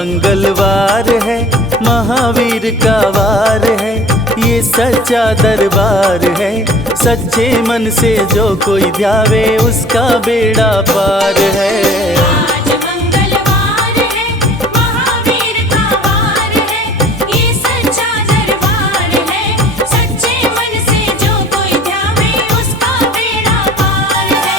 मंगलवार है, महावीर का वार है, ये सच्चा दरबार है। सच्चे मन से जो कोई ध्यावे उसका बेड़ा पार है। आज मंगलवार है, महावीर का वार है, ये सच्चा दरबार है। सच्चे मन से जो कोई ध्यावे उसका बेड़ा पार है।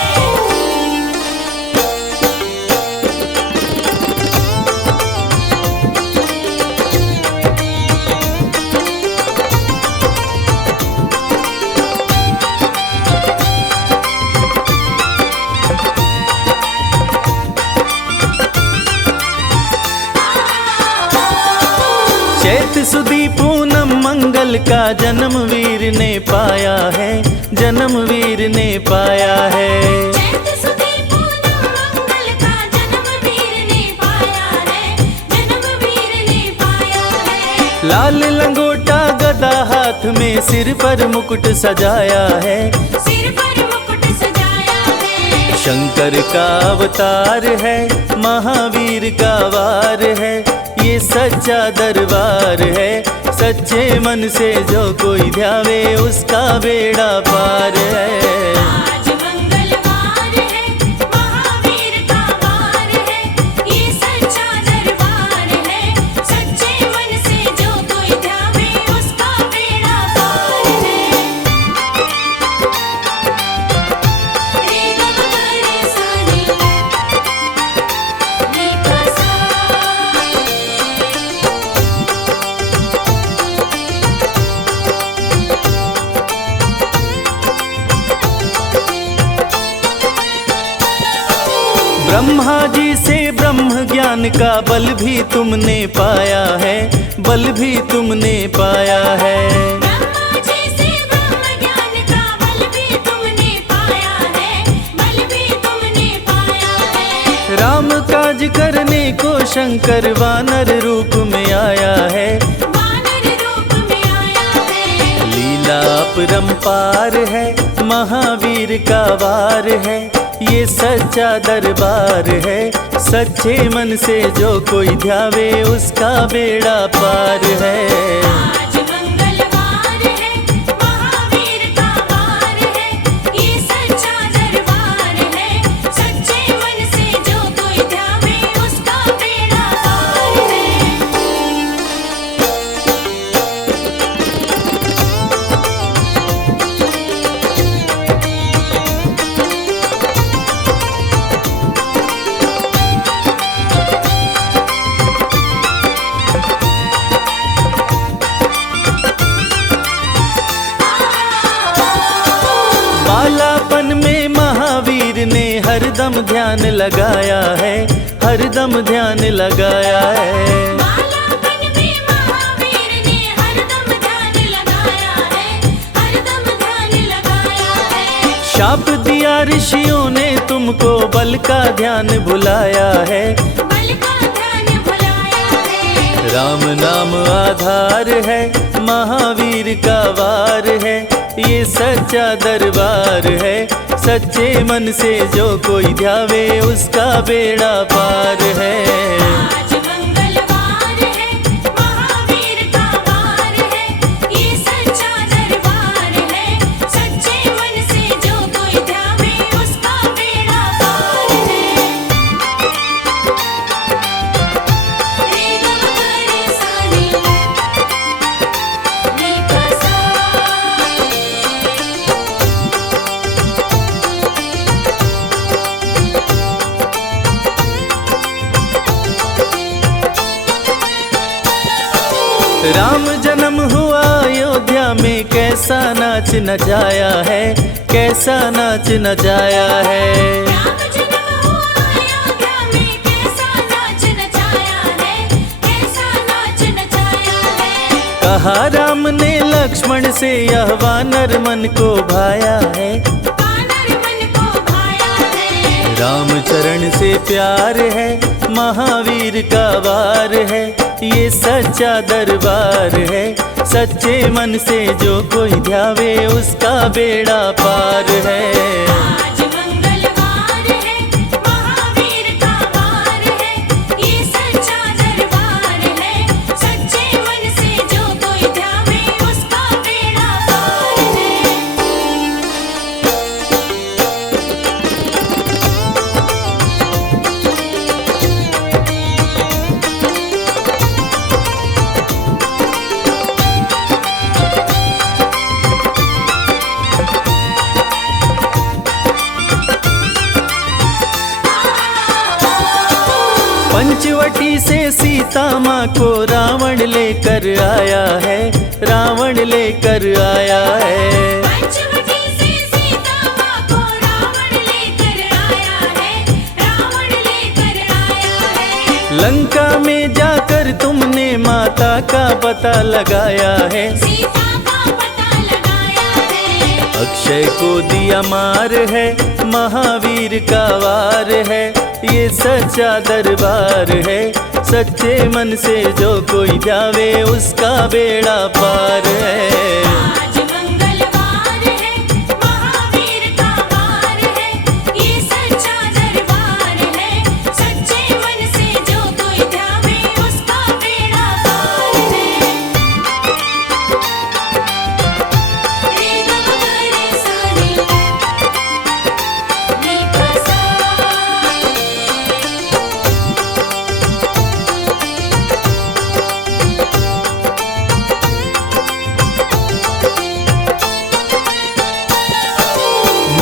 चैत सुदी पूनम मंगल का जन्म वीर ने पाया है, जन्म वीर ने पाया है। चैत सुदी पूनम मंगल का जन्म वीर ने पाया है, जन्म वीर ने पाया है। लाल लंगोटा गदा हाथ में, सिर पर मुकुट सजाया है, सिर पर मुकुट सजाया है। शंकर का अवतार है, महावीर का वार है, ये सच्चा दरबार है। सच्चे मन से जो कोई ध्यावे उसका बेड़ा पार है। आज मंगलवार है, महावीर का वार है, ये सच्चा दरबार है। सच्चे मन से जो कोई ध्यावे उसका बेड़ा पार है। रे ग म ग रे सा रे, रे प सा। ब्रह्मा जी से ब्रह्म ज्ञान का बल भी तुमने पाया है, बल भी तुमने पाया है। ब्रह्मा जी से ब्रह्म ज्ञान का बल भी तुमने पाया है, बल भी तुमने पाया है। राम काज करने को शंकर वानर रूप में आया है, वानर रूप में आया है। लीला अपरंपार है, महावीर का वार है, ये सच्चा दरबार है। सच्चे मन से जो कोई ध्यावे उसका बेड़ा पार है। आज मंगलवार है, महावीर का वार है, ये सच्चा दरबार है। सच्चे मन से जो कोई ध्यावे उसका बेड़ा पार है। बालापन में महावीर ने हरदम ध्यान लगाया है, हरदम ध्यान लगाया है। बालापन में महावीर ने हरदम ध्यान लगाया है, हरदम ध्यान लगाया है। शाप दिया ऋषियों ने तुमको, बल का ध्यान भुलाया है, बल का ध्यान भुलाया है। राम नाम आधार है, महावीर का वार है, ये सच्चा दरबार है। सच्चे मन से जो कोई ध्यावे उसका बेड़ा पार है। आज मंगलवार है, महावीर का वार है, ये सच्चा दरबार है। सच्चे मन से जो कोई ध्यावे उसका बेड़ा पार है। रे ग म ग रे सा रे, रे प सा। राम जन्म हुआ अयोध्या में, कैसा नाच नचाया है, कैसा नाच नचाया है। राम जन्म हुआ अयोध्या में, कैसा नाच नचाया है, कैसा नाच नचाया है। कहा राम ने लक्ष्मण से, यह वानर मन को भाया है, वानर मन को भाया है। राम चरण से प्यार है, महावीर का वार है, ये सच्चा दरबार है। सच्चे मन से जो कोई ध्यावे उसका बेड़ा पार है। आज मंगलवार है, महावीर का वार है, ये सच्चा दरबार सीता माँ को रावण लेकर आया है, रावण लेकर आया है। पंचवटी से सीता माँ को रावण लेकर आया है, रावण लेकर आया है। लंका में जाकर तुमने माता का पता लगाया है, सीता का पता लगाया है। अक्षय को दिया मार है, महावीर का वार है, ये सच्चा दरबार है। सच्चे मन से जो कोई जावे उसका बेड़ा पार है। आज मंगलवार है, महावीर का वार है, ये सच्चा दरबार है। सच्चे मन से जो कोई ध्यावे उसका बेड़ा पार है। रे ग म ग रे सा रे, नी प सा।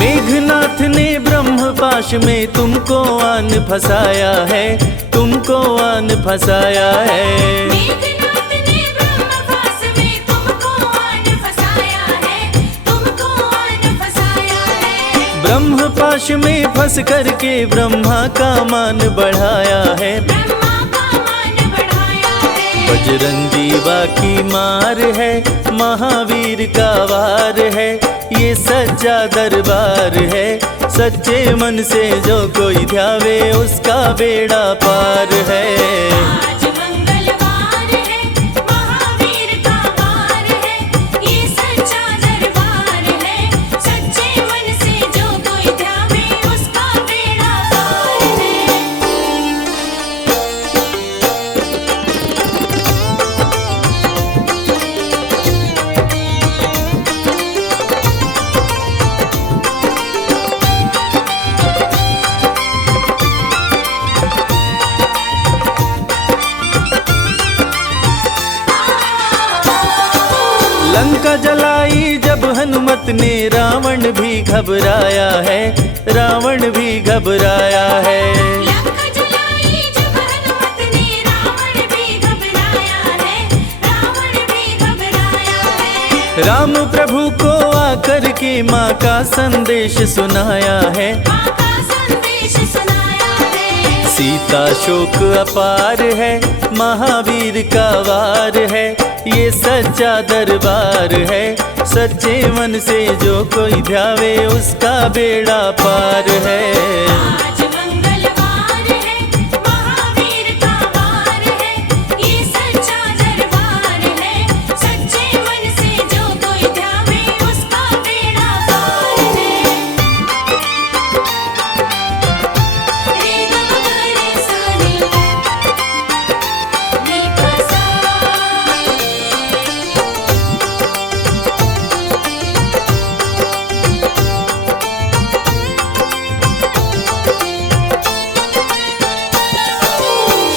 मेघनाथ ने ब्रह्मपाश में तुमको आन फंसाया है, तुमको आन फंसाया है। मेघनाथ ने ब्रह्मपाश में तुमको आन फंसाया है, तुमको आन फंसाया है। ब्रह्मपाश में फंस करके ब्रह्मा का मान बढ़ाया है, ब्रह्मा का मान बढ़ाया है। बजरंगी बाकी मार है, महावीर का वार है, ये सच्चा दरबार है। सच्चे मन से जो कोई ध्यावे उसका बेड़ा पार है। आज मंगलवार है, महावीर का वार है, ये सच्चा दरबार है। सच्चे मन से जो कोई ध्यावे उसका बेड़ा पार है। लंका जलाई जब हनुमत ने रावण भी घबराया है, रावण भी घबराया है। लंका जलाई जब हनुमत ने रावण भी घबराया है, रावण भी घबराया है। राम प्रभु को आकर के माँ का संदेश सुनाया है, माँ का संदेश सुनाया है। सीता शोक अपार है, महावीर का वार है, ये सच्चा दरबार है। सच्चे मन से जो कोई ध्यावे उसका बेड़ा पार है। आज मंगलवार है, महावीर का वार है, ये सच्चा दरबार है। सच्चे मन से जो कोई ध्यावे उसका बेड़ा पार है। रे ग म ग रे सा रे, नी प सा।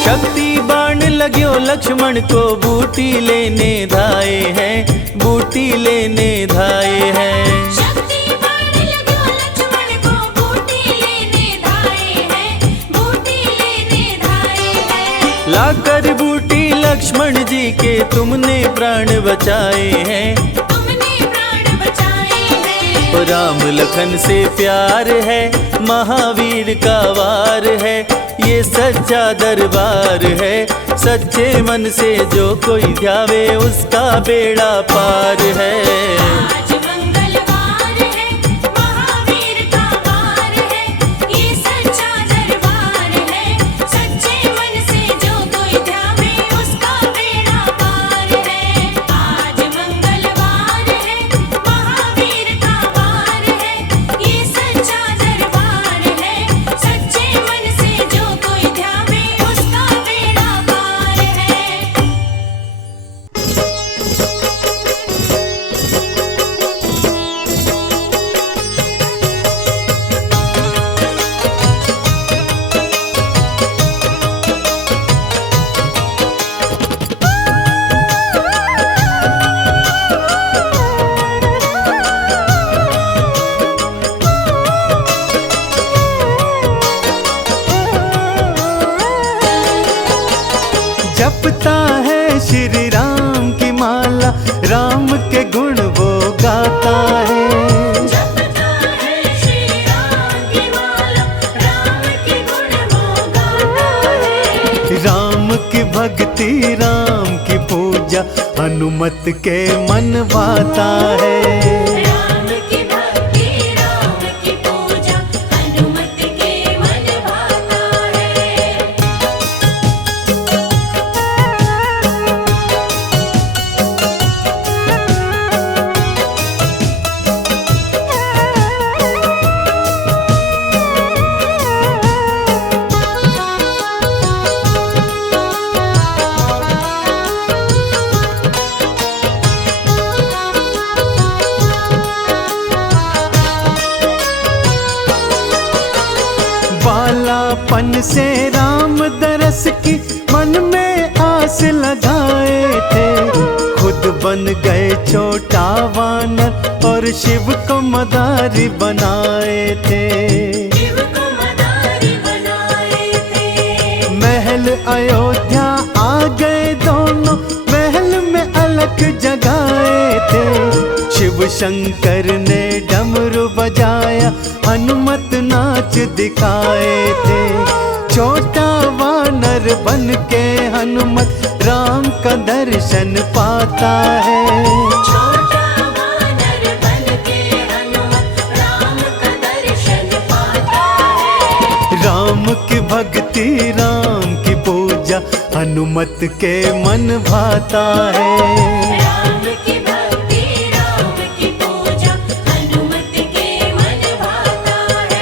शक्ति बाण लग्यो लक्ष्मण को बूटी लेने धाए हैं, बूटी लेने धाए हैं। शक्ति बाण लग्यो लक्ष्मण को बूटी लेने धाए हैं, बूटी लेने धाए हैं। लाकर बूटी लक्ष्मण जी के तुमने प्राण बचाए हैं, तुमने प्राण बचाए हैं। राम लखन से प्यार है, महावीर का वार है, ये सच्चा दरबार है। सच्चे मन से जो कोई ध्यावे उसका बेड़ा पार है। आज मंगलवार है, महावीर का वार है, ये सच्चा दरबार है। सच्चे मन से जो कोई ध्यावे उसका बेड़ा पार है। आज मंगलवार है, महावीर का वार है, ये सच्चा दरबार है। सच्चे मन से जो कोई ध्यावे उसका बेड़ा पार है। हनुमत के मन भाता है। राम की भक्ति राम की पूजा हनुमत के मन भाता है। बालापन से राम दरस की मन में आस लगाए थे, खुद बन गए छोटा वानर और शिव को मदारी बनाए थे। शिव को मदारी बनाए थे। महल अयोध्या आ गए दोनों, महल में अलख जगाए थे। शिव शंकर ने डमरू बजाया, हनुमत नाच दिखाए थे। छोटा वानर बन के हनुमत राम का दर्शन पाता है। छोटा वानर बन के हनुमत राम का दर्शन पाता है। राम की भक्ति राम की पूजा हनुमत के मन भाता है। राम की भक्ति राम की पूजा हनुमत के मन भाता है।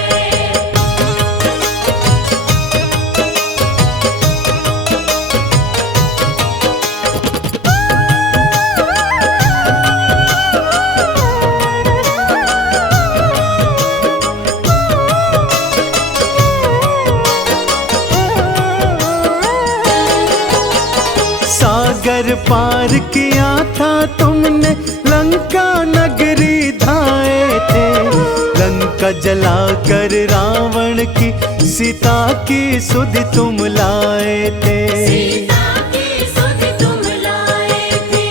सागर पार किया था तुमने, लंका नगरी धाए थे। लंका जलाकर रावण की सीता की सुध तुम लाए थे। सीता की सुध तुम लाए थे।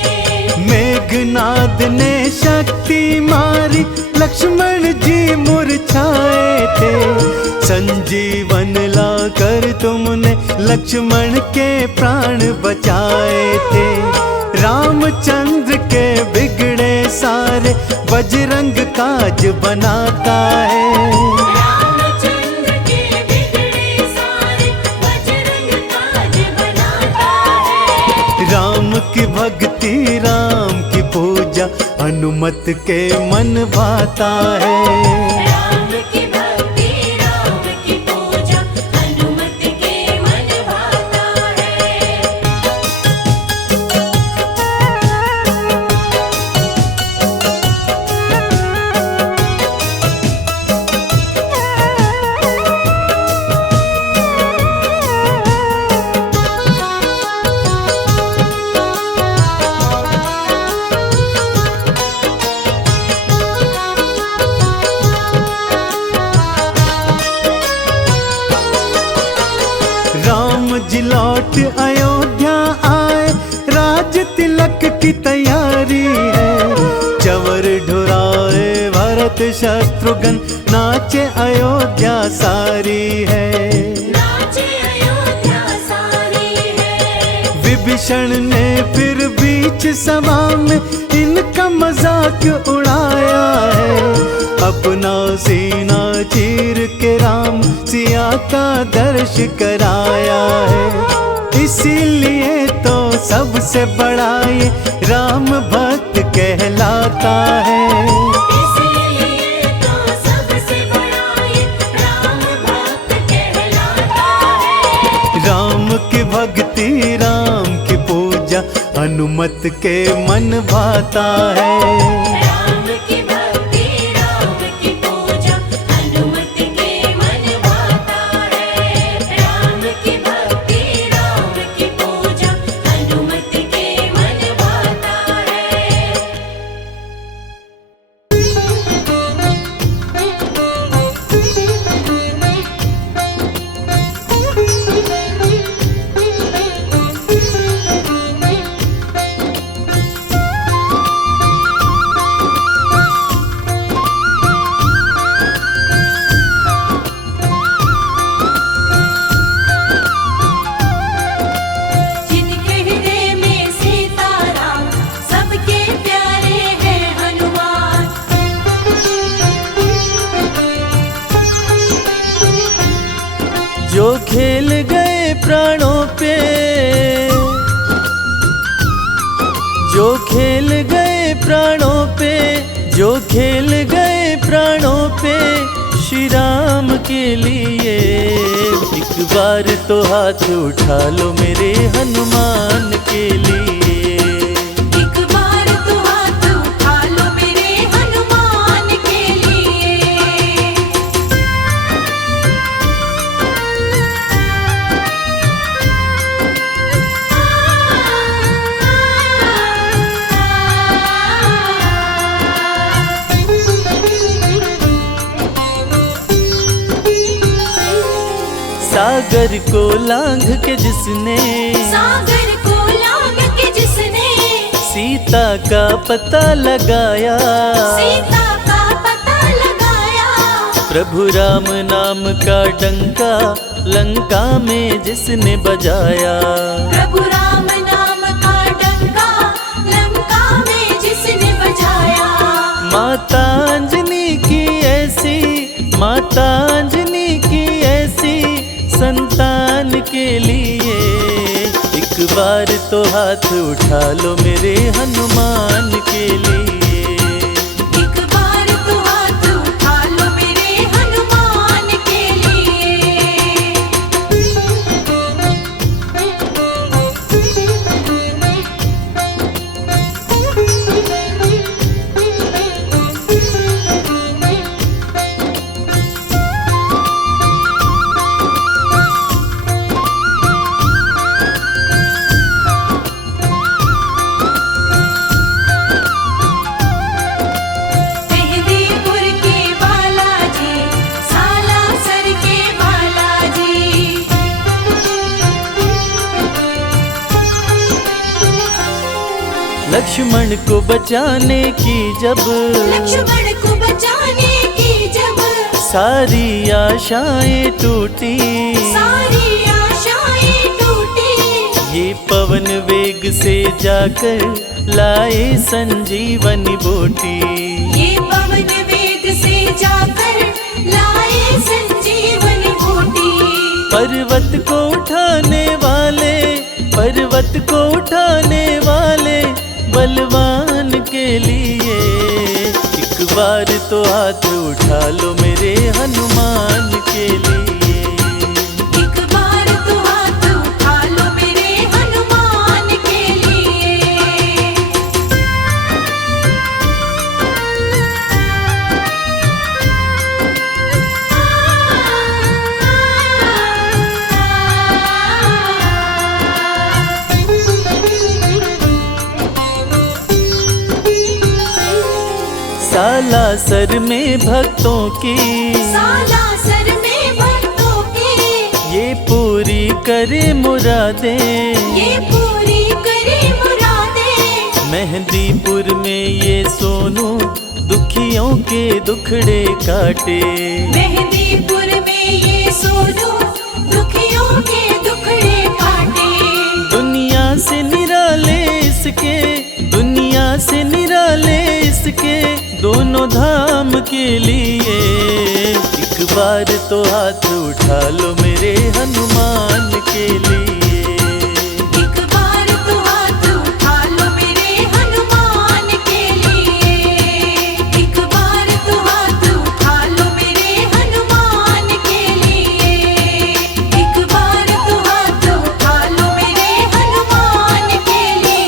मेघनाद ने शक्ति मारी, लक्ष्मण जी मूर्छाए थे। संजीवन लाकर तुमने लक्ष्मण के प्राण बचाए थे। रामचंद्र के बिगड़े सारे बजरंग काज बनाता है। रामचंद्र के बिगड़े सारे बजरंग काज बनाता है। राम की भक्ति राम की पूजा हनुमत के मन भाता है। राम की भक्ति राम की पूजा हनुमत के मन भाता है। राम जी लौट अयोध्या आए, राज तिलक की तैयारी है। चवर ढुराए भरत शत्रुघ्न, नाचे अयोध्या सारी है। नाचे अयोध्या सारी है। विभीषण ने फिर बीच सभा में इनका मजाक उड़ाया है। अपना सीना चीर के राम सिया का दर्श कराया है। इसीलिए तो सबसे बड़ा ये राम भक्त कहलाता है। इसीलिए तो सबसे बड़ा ये राम भक्त कहलाता है। राम की भक्ति राम की पूजा हनुमत के मन भाता है। राम की भक्ति राम की पूजा हनुमत के मन भाता है। राम की भक्ति राम की पूजा हनुमत के मन भाता है। जो खेल गए प्राणों पे, जो खेल गए प्राणों पे, जो खेल गए प्राणों पे श्री राम के लिए। एक बार तो हाथ उठा लो मेरे हनुमान के लिए। एक बार तो हाथ उठा लो मेरे हनुमान के लिए। सागर को लांघ के जिसने, सागर को लांघ के जिसने सीता का पता लगाया, सीता का पता लगाया। प्रभु राम नाम का डंका लंका में जिसने बजाया। प्रभु राम नाम का डंका लंका में जिसने बजाया। माता अंजनी की ऐसी, माता अंजनी की ऐसी संतान के लिए। एक बार तो हाथ उठा लो मेरे हनुमान के लिए। एक बार तो हाथ उठा लो मेरे हनुमान के लिए। मेहंदीपुर के बालाजी, सालासर के बालाजी। लक्ष्मण को बचाने की जब, लक्ष्मण को बचाने की जब सारी आशाएं टूटी, सारी आशाएं टूटी। ये पवन वेग से जाकर लाए संजीवनी बूटी। ये पवन वेग से जाकर लाए संजीवनी बूटी। पर्वत को उठाने वाले, पर्वत को उठाने वाले बलवान के लिए। एक बार तो हाथ उठा लो मेरे हनुमान के लिए। एक बार तो हाथ उठा लो मेरे हनुमान के लिए। सालासर में भक्तों की, सालासर में भक्तों की ये पूरी करे मुरादें। ये पूरी करे मुरादें। मेहंदीपुर में ये सोनू दुखियों के दुखड़े काटे। मेहंदीपुर में ये सोनू दुखियों के दुखड़े काटे। दुनिया से निराले इसके, दुनिया से निराले इसके दोनों धाम के लिए। एक बार तो हाथ उठा लो मेरे हनुमान के लिए। एक बार तो हाथ उठा लो मेरे हनुमान के लिए। एक बार तो हाथ उठा लो मेरे हनुमान के लिए। एक बार तो हाथ उठा लो मेरे हनुमान के लिए।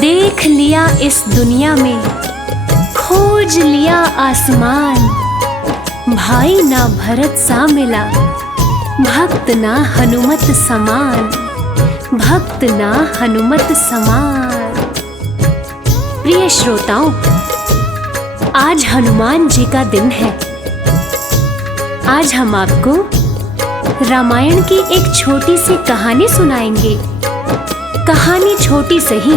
देख लिया इस दुनिया में, खोज लिया आसमान। भाई ना भरत सा मिला, भक्त ना हनुमत समान, भक्त ना हनुमत समान। प्रिय श्रोताओं, आज हनुमान जी का दिन है। आज हम आपको रामायण की एक छोटी सी कहानी सुनाएंगे। कहानी छोटी सही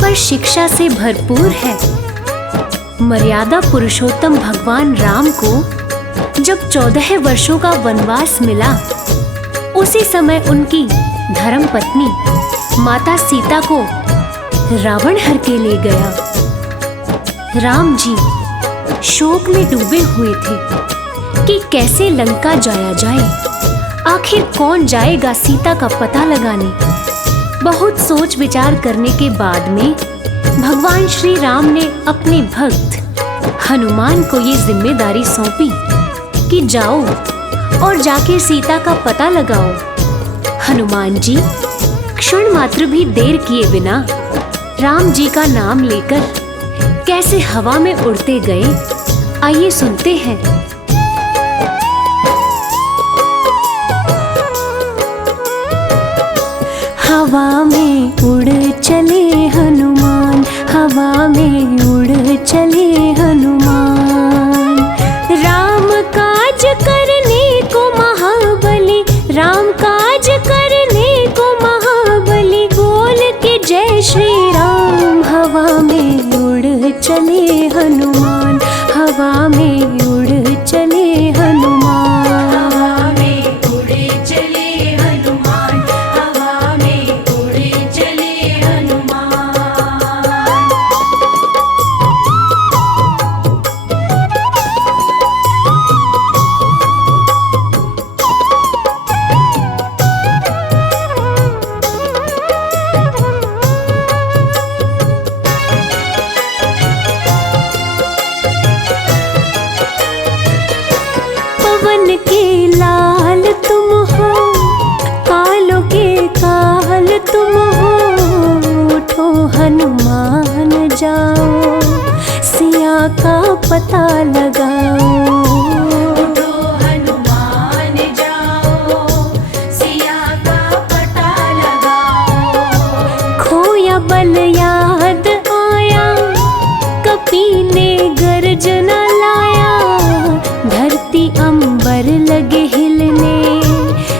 पर शिक्षा से भरपूर है। मर्यादा पुरुषोत्तम भगवान राम को जब 14 वर्षों का वनवास मिला, उसी समय उनकी धर्मपत्नी माता सीता को रावण हर के ले गया। राम जी शोक में डूबे हुए थे कि कैसे लंका जाया जाए, आखिर कौन जाएगा सीता का पता लगाने। बहुत सोच विचार करने के बाद में भगवान श्री राम ने अपने भक्त हनुमान को ये जिम्मेदारी सौंपी कि जाओ और जाके सीता का पता लगाओ। हनुमान जी क्षण मात्र भी देर किए बिना राम जी का नाम लेकर कैसे हवा में उड़ते गए, आइए सुनते हैं। हवा में उड़ चले हनुमान, हवा में उड़ चले हनुमान। राम काज करने को महाबली, राम काज करने को महाबली, बोल के जय श्री राम। हवा में उड़ चले हनुमान, हवा में उड़ चले हनुमान। हवा में उड़े चले हनुमान, हवा में उड़े चले हनुमान। पवन के लाल तुम हो, कालों के काल तुम हो, उठो हनुमान जाओ, सिया का पता लगाओ। उठो हनुमान जाओ, सिया का पता लगाओ। खोया बल याद आया, कपी ने गर्जना लाया, धरती अंबर लगे हिलने,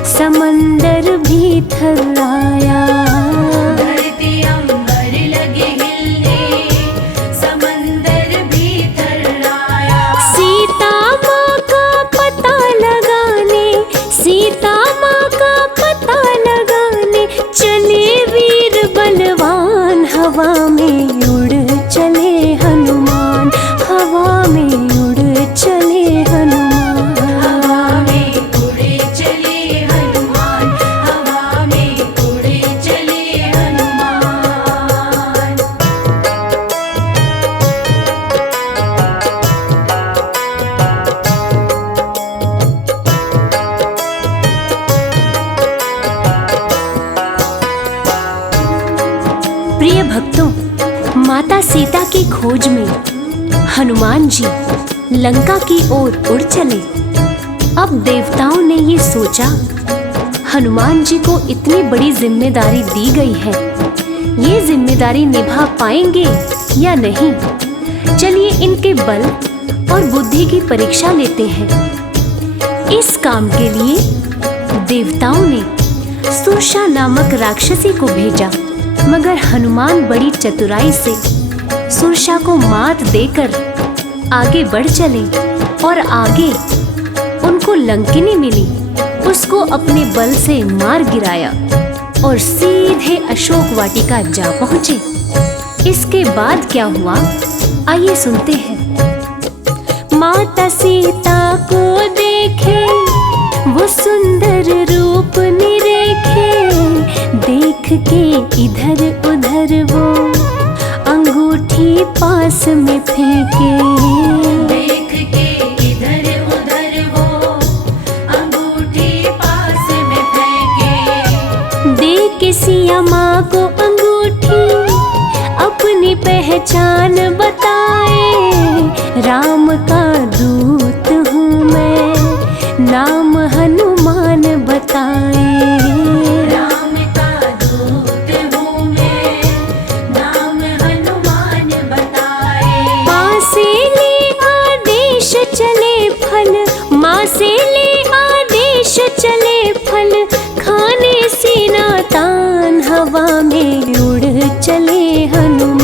समंदर भी थर्राया। धरती अंबर लगे हिलने, समंदर भी थर्राया। सीता माँ का पता लगाने, सीता माँ का पता लगाने, चले वीर बलवान। हवा में उड़ चले हनुमान, हवा में उड़ चले हनुमान। हवा में उड़े चले हनुमान, हवा में उड़े चले हनुमान। प्रिय भक्तों, माता सीता की खोज में हनुमान जी लंका की ओर उड़ चले। अब देवताओं ने ये सोचा, हनुमान जी को इतनी बड़ी जिम्मेदारी दी गई है, ये जिम्मेदारी निभा पाएंगे या नहीं। चलिए इनके बल और बुद्धि की परीक्षा लेते हैं। इस काम के लिए देवताओं ने सुरसा नामक राक्षसी को भेजा, मगर हनुमान बड़ी चतुराई से सुरसा को मात देकर आगे बढ़ चले और आगे उनको लंकिनी मिली, उसको अपने बल से मार गिराया और सीधे अशोक वाटिका जा पहुंचे। इसके बाद क्या हुआ, आइए सुनते हैं। माता सीता को देखे, वो सुंदर रूप निरेखे, देख के इधर उधर वो अंगूठी पास में फेंके। देख के इधर उधर वो अंगूठी पास में फेंके। दे के सिया माँ को अंगूठी, अपनी पहचान बताए। राम का दूत हूँ मैं, नाम हनुमान बताए। राम का दूत हूँ मैं, नाम हनुमान बताए। माँ से ले आदेश चले फल, माँ से ले आदेश चले फल, खाने सीना तान। हवा में उड़ चले हनुमान,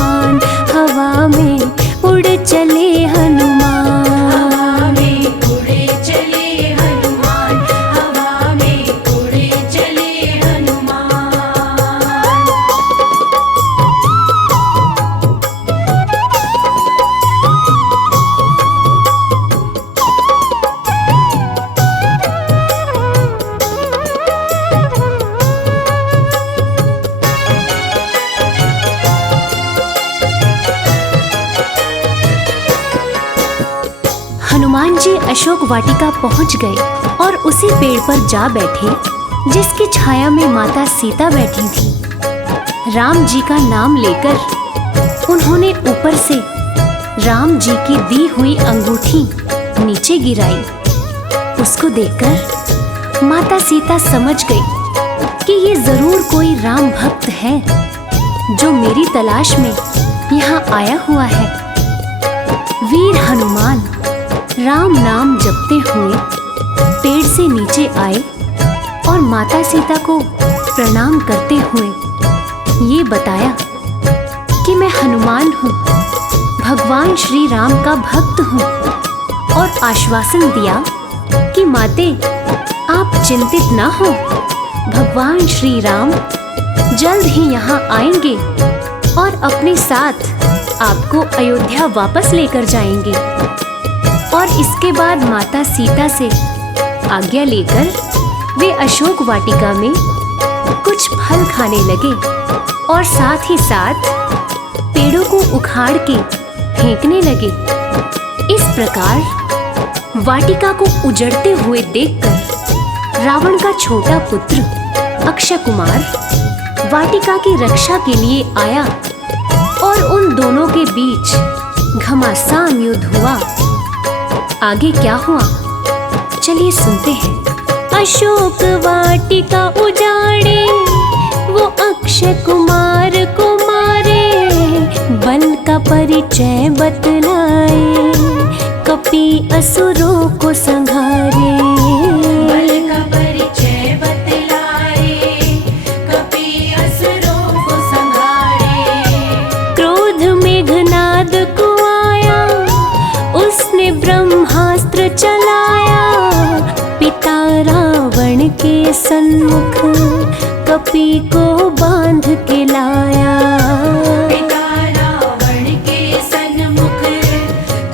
हनुमान जी अशोक वाटिका पहुंच गए और उसी पेड़ पर जा बैठे जिसकी छाया में माता सीता बैठी थी। राम जी का नाम लेकर उन्होंने ऊपर से राम जी की दी हुई अंगूठी नीचे गिराई। उसको देखकर माता सीता समझ गई कि ये जरूर कोई राम भक्त है जो मेरी तलाश में यहाँ आया हुआ है। वीर हनुमान राम नाम जपते हुए पेड़ से नीचे आए और माता सीता को प्रणाम करते हुए ये बताया कि मैं हनुमान हूँ, भगवान श्री राम का भक्त हूँ, और आश्वासन दिया कि माते आप चिंतित ना हो, भगवान श्री राम जल्द ही यहाँ आएंगे और अपने साथ आपको अयोध्या वापस लेकर जाएंगे। और इसके बाद माता सीता से आज्ञा लेकर वे अशोक वाटिका में कुछ फल खाने लगे और साथ ही साथ पेड़ों को उखाड़ के फेंकने लगे। इस प्रकार वाटिका को उजड़ते हुए देखकर रावण का छोटा पुत्र अक्षय कुमार वाटिका की रक्षा के लिए आया और उन दोनों के बीच घमासान युद्ध हुआ। आगे क्या हुआ चलिए सुनते हैं। अशोक वाटिका उजाड़े वो अक्षय कुमार को मारे, बल का परिचय बतलाए कपि असुरों को संघारे। बल का परिचय बतलाए कपि असुरों को संघारे। क्रोध मेघनाद को आया उसने ब्रह्मास्त्र चलाया, पिता रावण के सन्मुख कपि को बांध के लाया। पिता रावण के सन्मुख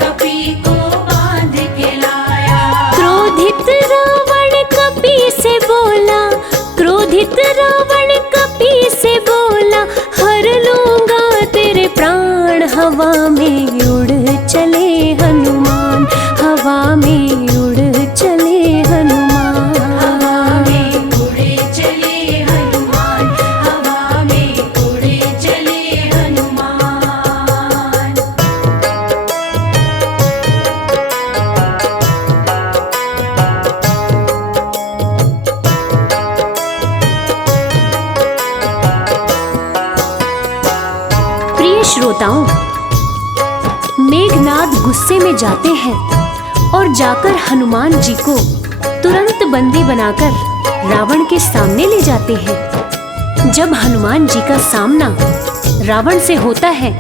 कपि को बांध के लाया। क्रोधित रावण कपि से बोला, क्रोधित रावण कपि से बोला, हर लूंगा तेरे प्राण। हवा में उड़ चले हनुमान, हवा में उड़ चले हनुमान। हवा में उड़े चले हनुमान, हवा में उड़े चले हनुमान। प्रिय श्रोताओं, मेघनाद गुस्से में जाते हैं और जाकर हनुमान जी को तुरंत बंदी बनाकर रावण के सामने ले जाते हैं। जब हनुमान जी का सामना रावण से होता है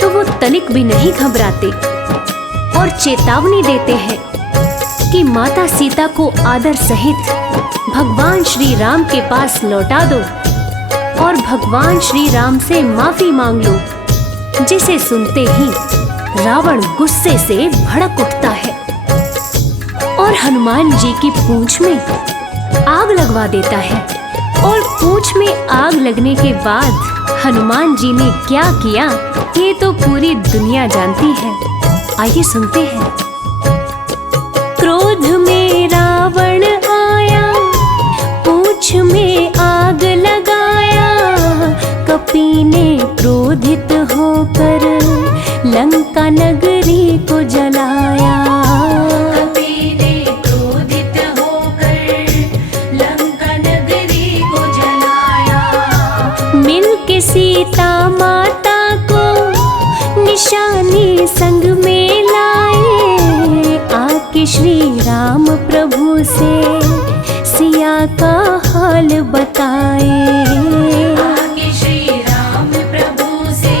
तो वो तनिक भी नहीं घबराते और चेतावनी देते हैं कि माता सीता को आदर सहित भगवान श्री राम के पास लौटा दो और भगवान श्री राम से माफी मांग लो। जिसे सुनते ही रावण गुस्से से भड़क उठता है और हनुमान जी की पूंछ में आग लगवा देता है। और पूंछ में आग लगने के बाद हनुमान जी ने क्या किया ये तो पूरी दुनिया जानती है। आइए सुनते हैं। क्रोध में रावण आया, पूंछ में आग लगाया, कपि ने क्रोधित होकर लंका नगरी को जलाया। कपि ने क्रोधित होकर लंका नगरी को जलाया। मिल के सीता माता को निशानी संग में लाए, आके श्री राम प्रभु से सिया का हाल बताए। आगे श्री राम प्रभु से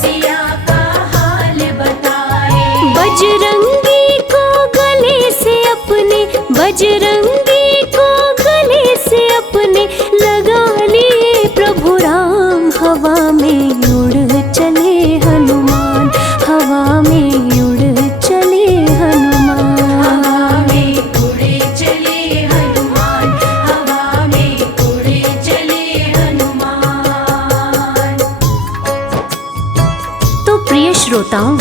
सिया का हाल बताए। बजरंगी को गले से अपने, बजरंगी को गले से अपने लगा लिए प्रभु राम। हवा में उड़ चले हनुमान, हवा में उड़ चले हनुमान। हवा में उड़े चले हनुमान, हवा में उड़े चले हनुमान। तो प्रिय श्रोताओं,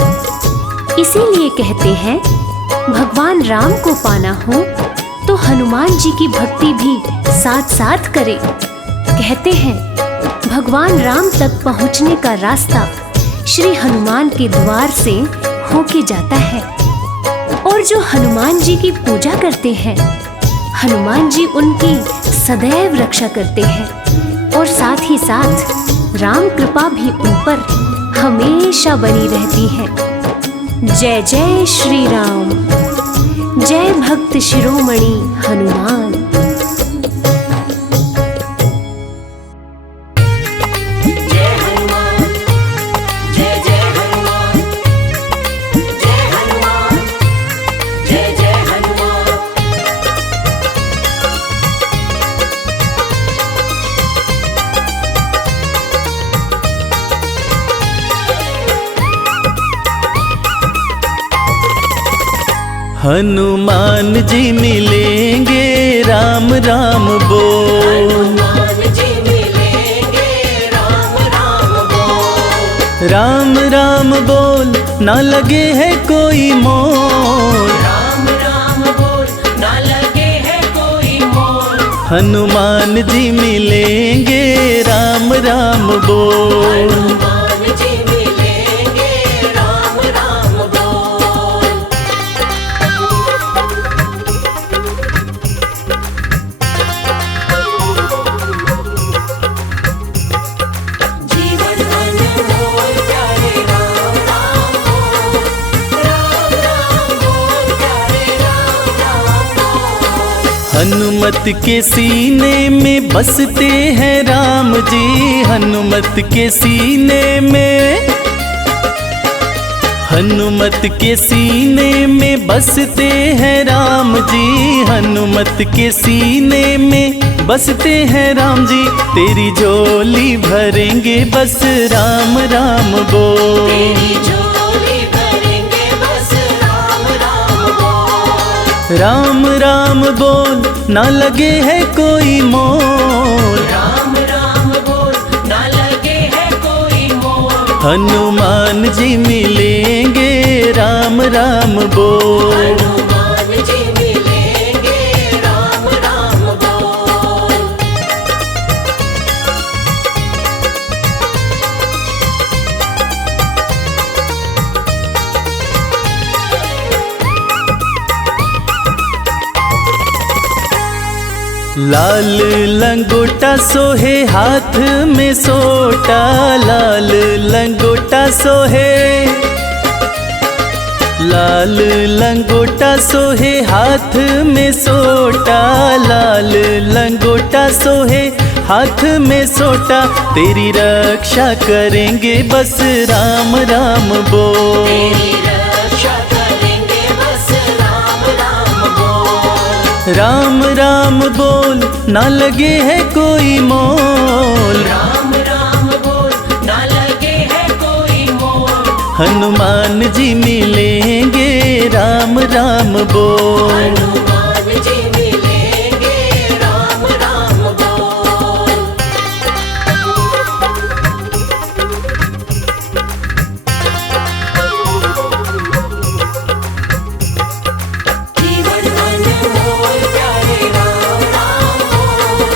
इसीलिए कहते हैं भगवान राम को पाना हो तो हनुमान जी की भक्ति भी साथ साथ करें। कहते हैं भगवान राम तक पहुंचने का रास्ता श्री हनुमान के द्वार से होके जाता है। और जो हनुमान जी की पूजा करते हैं, हनुमान जी उनकी सदैव रक्षा करते हैं और साथ ही साथ राम कृपा भी उन पर हमेशा बनी रहती है। जय जय श्री राम, जय भक्त शिरोमणि हनुमान। हनुमान जी मिलेंगे राम राम बोल, हनुमान जी मिलेंगे राम राम बोल, राम राम बोल ना लगे है कोई मोल, राम राम बोल ना लगे है कोई मोल, हनुमान जी मिलेंगे राम राम बोल। हनुमान जी मिलेंगे राम राम बोल। जीवन अनमोल प्यारे राम राम बोल, राम राम बोल प्यारे राम राम बोल। हनुमत के सीने में बसते हैं राम जी, हनुमत के सीने में, हनुमत के सीने में बसते हैं राम जी, हनुमत के सीने में बसते हैं राम जी। तेरी झोली भरेंगे बस राम राम बोल, तेरी झोली भरेंगे बस राम राम बोल, राम राम बोल ना लगे है कोई मोल, राम राम बोल ना लगे है कोई मोल, हनुमान जी मिलेंगे राम राम बोल। हनुमान जी मिलेंगे राम राम बोल। लाल लंगोटा सोहे हाथ में सोटा, लाल लंगोटा सोहे, लाल लंगोटा सोहे हाथ में सोटा, लाल लंगोटा सोहे हाथ में सोटा। तेरी रक्षा करेंगे बस राम राम बोल, तेरी रक्षा करेंगे बस राम राम बोल, राम राम बोल ना लगे है कोई मोल, राम राम बोल ना लगे है कोई मोल, हनुमान जी मिलेंगे राम राम बोल। हनुमान जी मिलेंगे राम राम बोल। जीवन अनमोल प्यारे राम राम बोल,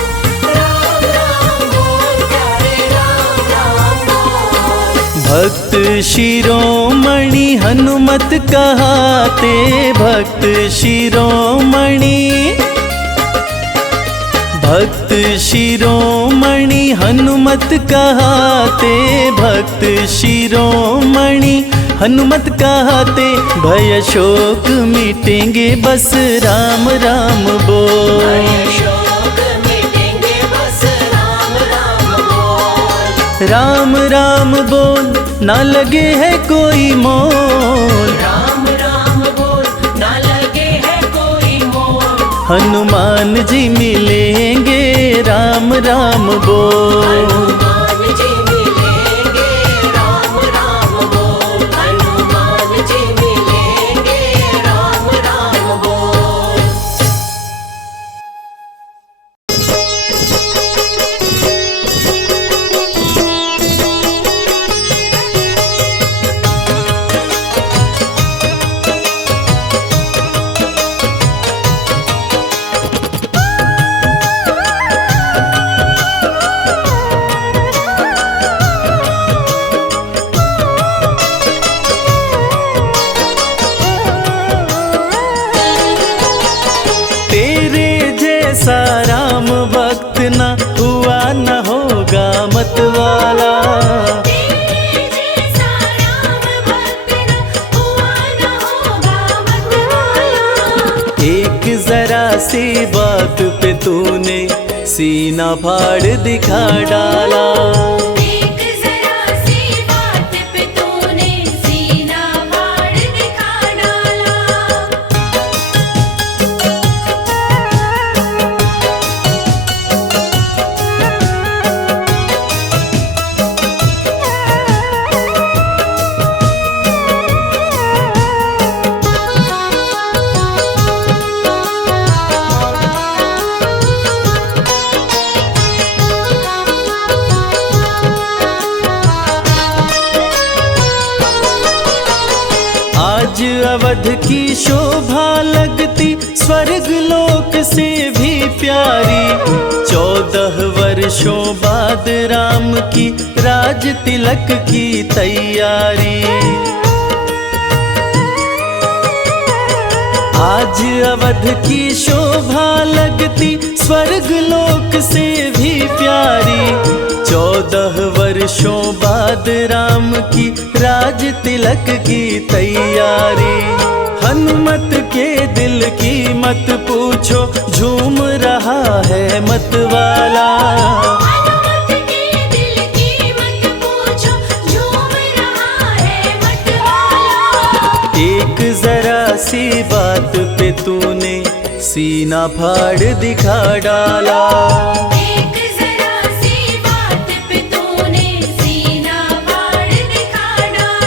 राम राम बोल प्यारे राम राम बोल। भक्त शिरोमणि हनुमत कहाते, भक्त शिरोमणि, भक्त शिरोमणि हनुमत कहाते, भक्त शिरोमणि हनुमत कहाते। भय शोक मिटेंगे बस राम राम बोल, शोक मिटेंगे बस राम राम बोल, राम राम बोल ना लगे है कोई मोल, राम राम बोल ना लगे है कोई मोल, हनुमान जी मिलेंगे राम राम बोल। हनुमान जी मिलेंगे राम राम बोल, हनुमान जी मिलेंगे राम राम बोल। सीना फाड़ दिखा डाला। एक जरा सी बात पे तूने सीना फाड़ दिखा डाला। आज अवध की शोभा लगती स्वर्ग लोक से भी प्यारी। 14 वर्षों बाद राम की राज तिलक की तैयारी। आज अवध की शोभा लगती स्वर्ग लोक से भी प्यारी। 14 वर्षों बाद राम की राज तिलक की तैयारी। हनुमत के दिल की मत पूछो, झूम रहा है मतवाला। हनुमत के दिल की मत पूछो, झूम रहा है मतवाला। एक जरा सी बात पे तूने सीना फाड़ दिखा डाला। एक जरा सी बात पे तूने सीना फाड़ दिखा डाला।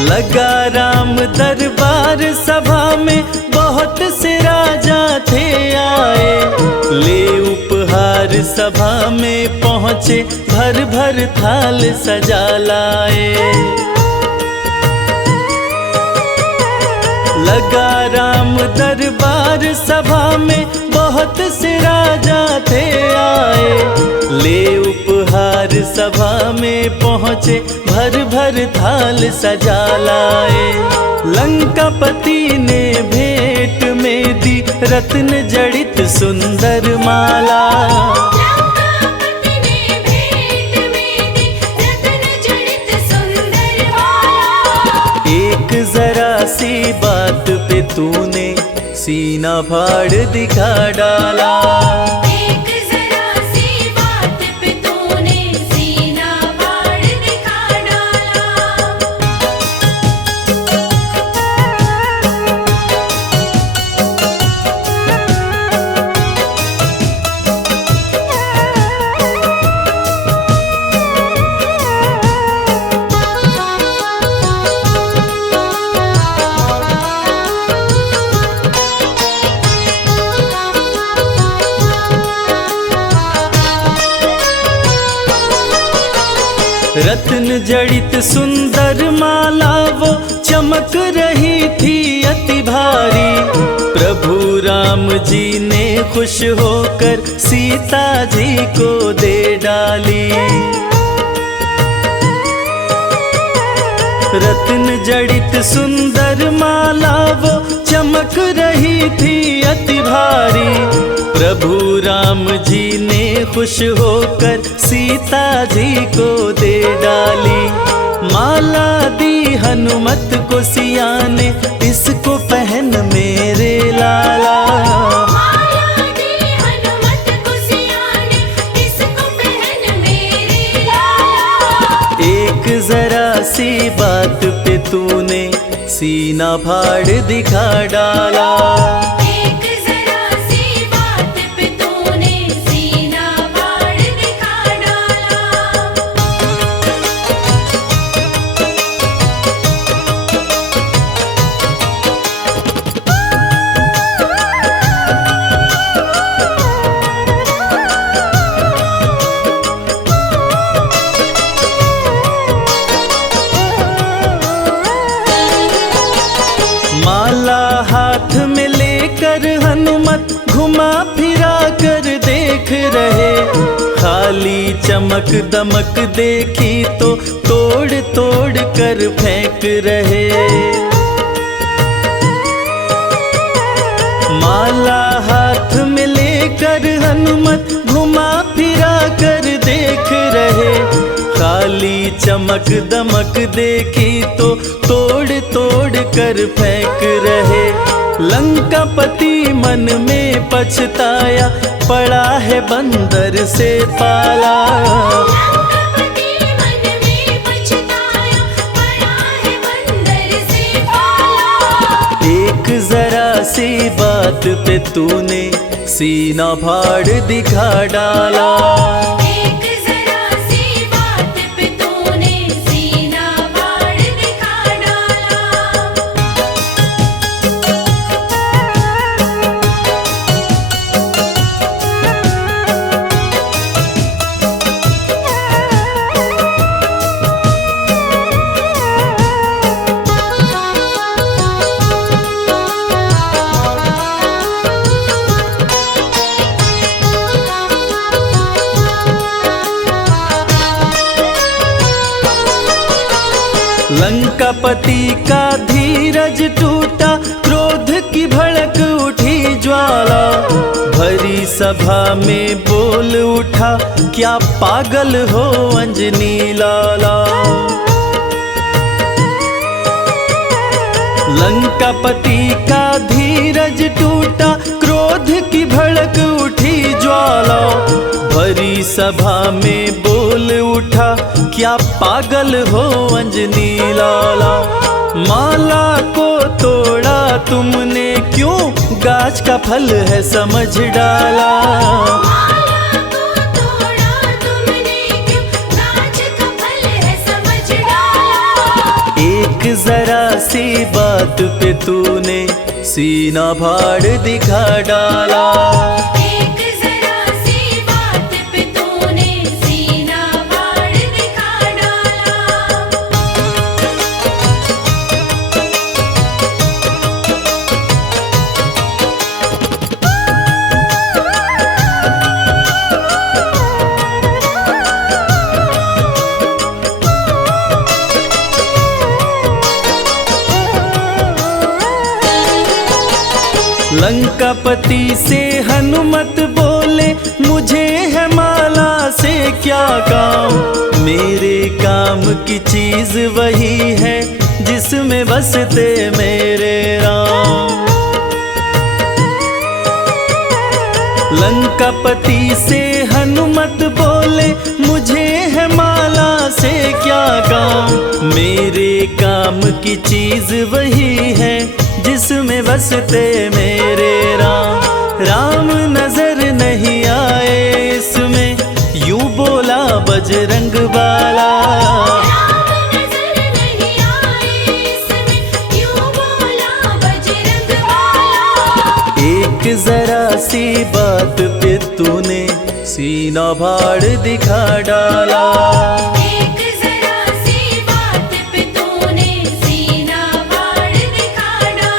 लगा राम दरबार सभा में बहुत से राजा थे आए। ले उपहार सभा में पहुँचे, भर भर थाल सजा लाए। लगा राम दरबार सभा में बहुत से राजा थे आए। ले उपहार सभा में पहुँचे, भर भर थाल सजा लाए। लंकापति ने भेंट में दी रत्न जड़ित सुंदर माला। लंकापति ने भेंट में दी रत्न जड़ित सुंदर माला। एक जरा सी बात पे तूने सीना फाड़ दिखा डाला। एक जरा सी बात पे तूने सीना फाड़ दिखा डाला। रत्न जड़ित सुंदर माला वो चमक रही थी अति भारी। प्रभु राम जी ने खुश होकर सीता जी को दे डाली। रत्न जड़ित सुंदर माला वो चमक रही थी अति भारी। प्रभु राम जी ने खुश होकर सीता जी को दे डाली। माला दी हनुमत को सिया ने, इसको पहन मेरे लाला। माला दी हनुमत को सिया ने, इसको पहन मेरे लाला। एक जरा सी बात पे तूने सीना फाड़ दिखा डाला। एक जरा सी बात पे तूने सीना फाड़ दिखा डाला। माला हाथ में लेकर हनुमत घुमा फिरा कर देख रहे। खाली चमक दमक देखी तो तोड़ तोड़ कर फेंक रहे। माला हाथ में लेकर हनुमत घुमा फिरा कर देख रहे, खाली चमक दमक देखी तो तोड़ तोड़ कर फेंक रहे। लंकापति मन में पछताया, पड़ा है बंदर से पाला। लंकापति मन में पछताया, पड़ा है बंदर से पाला। एक जरा सी बात पे तूने सीना फाड़ दिखा डाला। एक जरा सी बात पे तूने सीना फाड़ दिखा डाला। लंकापति का धीरज टूटा, क्रोध की भड़क उठी ज्वाला। भरी सभा में बोल उठा, क्या पागल हो अंजनी लाला। लंकापति का धीरज टूटा, क्रोध की भड़क उठी ज्वाला। भरी सभा में बोल उठा, क्या पागल हो अंजनी लाला। माला को तोड़ा तुमने क्यों, गाछ का फल है समझ डाला। माला को तोड़ा तुमने क्यों, गाछ का फल है समझ डाला। एक जरा सी बात पे तूने सीना फाड़ दिखा डाला। एक जरा सी बात पे तूने सीना फाड़ दिखा डाला। लंकापति से हनुमत बोले, मुझे है माला से क्या काम। मेरे काम की चीज वही है, जिसमें बसते मेरे राम। लंकापति से हनुमत बोले, मुझे है माला से क्या काम। मेरे काम की चीज वही है, जिसमें बसते मेरे राम। राम नजर नहीं आए इसमें, यूं बोला बजरंग बाला। राम नजर नहीं आए इसमें, यूं बोला बजरंग बाला। एक जरा सी बात पे तूने सीना फाड़ दिखा डाला। एक जरा सी बात पे तूने सीना फाड़ दिखा डाला।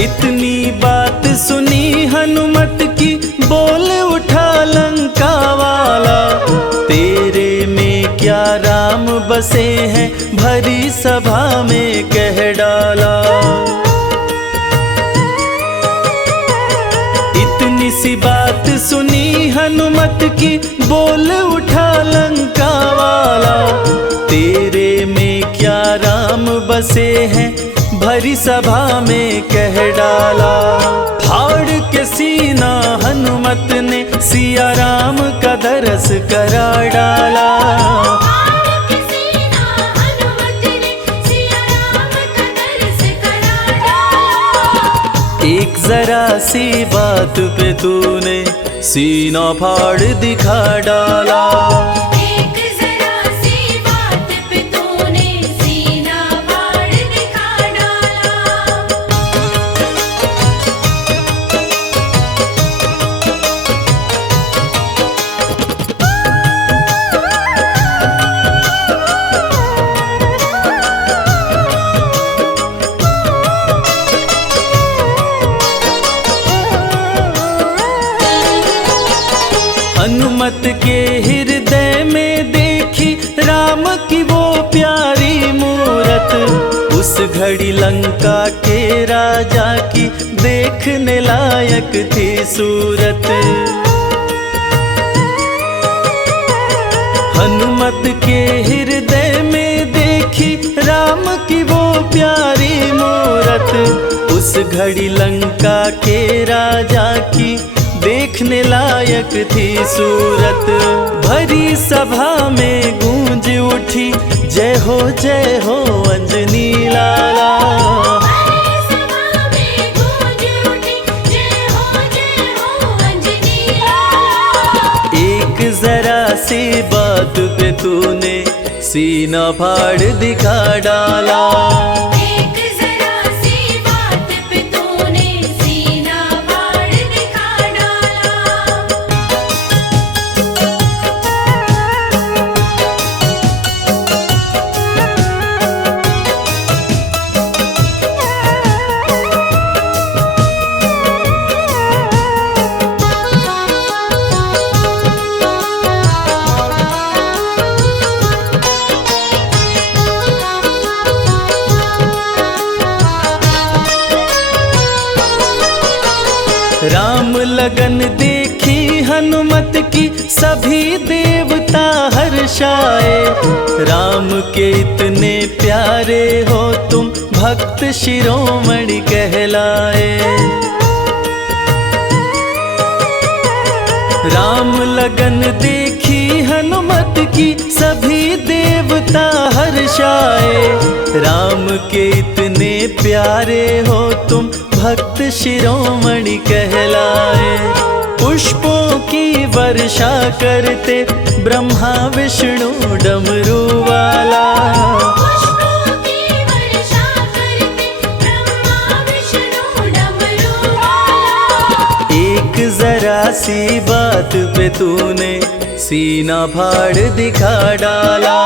इतनी बात सुनी हनुमत की, बोल उठा लंका वाला। तेरे में क्या राम बसे हैं, भरी सभा में कह डाला। इतनी सी बात सुनी हनुमत की, बोल उठा लंका वाला। तेरे में क्या राम बसे हैं, भरी सभा में कह डाला। फाड़ के सीना हनुमत ने सिया राम का दरस करा डाला। फाड़ के सीना हनुमत ने सिया राम का दरस करा डाला। एक जरा सी बात पे तूने सीना फाड़ दिखा डाला। एक जरा सी बात पे तूने सीना फाड़ दिखा डाला। हनुमत के हृदय में देखी राम की वो प्यारी मूरत, उस घड़ी लंका के राजा की देखने लायक थी सूरत। हनुमत के हृदय में देखी राम की वो प्यारी मूरत, उस घड़ी लंका के राजा की देखने लायक थी सूरत। भरी सभा में गूंज उठी जय हो अंजनी लाला। एक जरा सी बात पे तूने सीना फाड़ दिखा डाला। राम लगन देखी हनुमत की सभी देवता हर्षाए। राम के इतने प्यारे हो तुम भक्त शिरोमणि कहलाए। राम लगन देखी हनुमत की सभी देवता हर्षाए। राम के इतने प्यारे हो तुम भक्त शिरोमणि कहलाए। पुष्पों की वर्षा करते ब्रह्मा विष्णु डमरू वाला। एक जरा सी बात पे तूने सीना फाड़ दिखा डाला।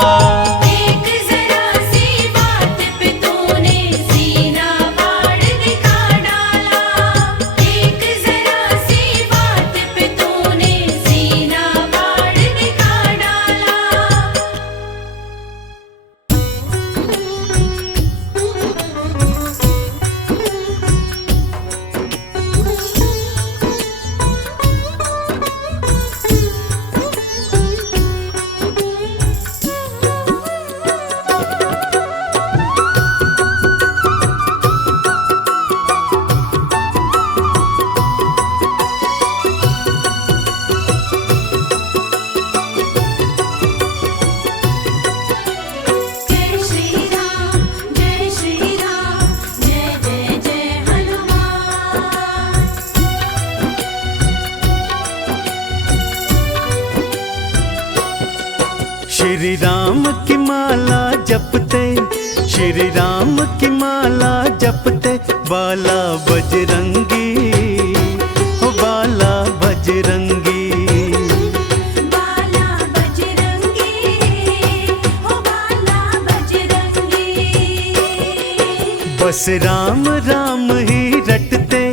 श्री राम की माला जपते, श्री राम की माला जपते, बाला बजरंगी हो बाला बजरंगी। बाला बजरंगी हो बाला बजरंगी। बस राम राम ही रटते,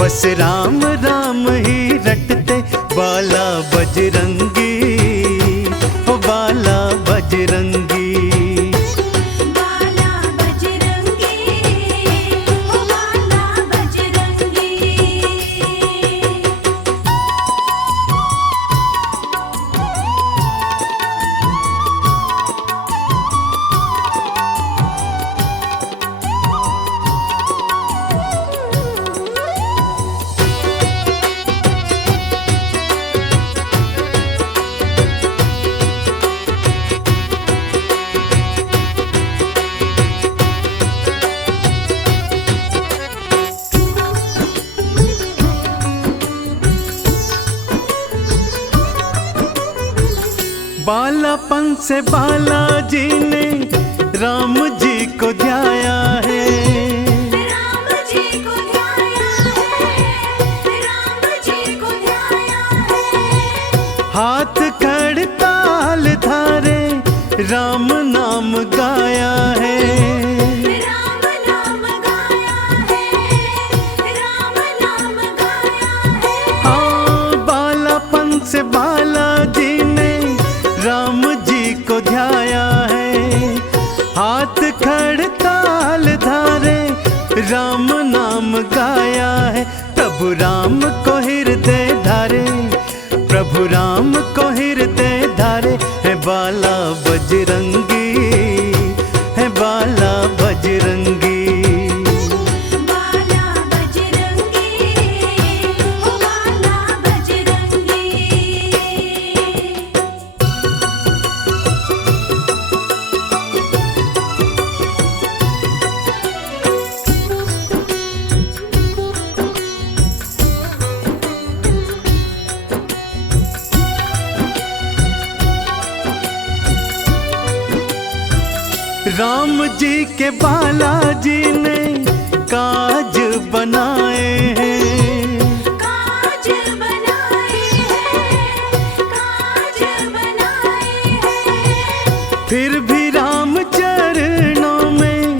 बस राम राम ही रटते, बाला बजरंगी हो बाला बजरंगी। बाला बजरंगी हो बाला बजरंगी। बालापन से बालाजी ने राम जी को ध्याया है, राम जी को ध्याया है, राम जी को ध्याया है। हाथ खड़ताल धारे राम नाम गाया है, राम नाम गाया है, राम नाम गाया है। हाँ बालापन से बालाजी राम जी के बालाजी ने काज बनाए हैं, काज बनाए हैं, काज बनाए हैं। फिर भी राम चरणों में